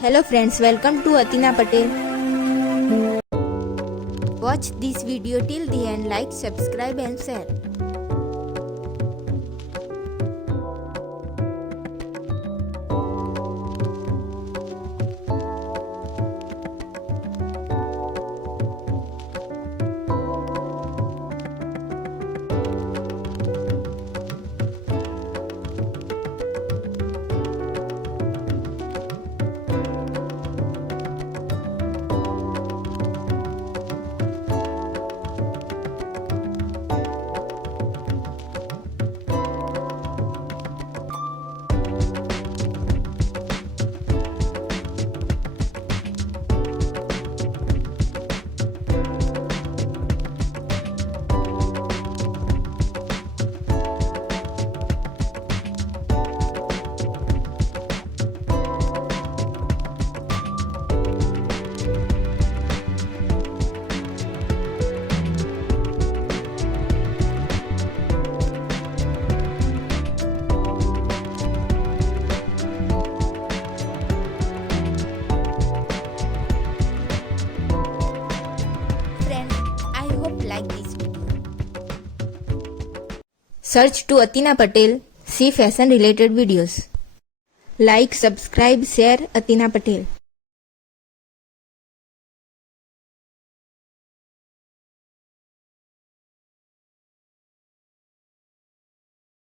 Hello friends, welcome to Atina Patel. Watch this video till the end, like, subscribe and share. Like this video. Search to Atina Patel, see fashion related videos. Like, subscribe, share Atina Patel.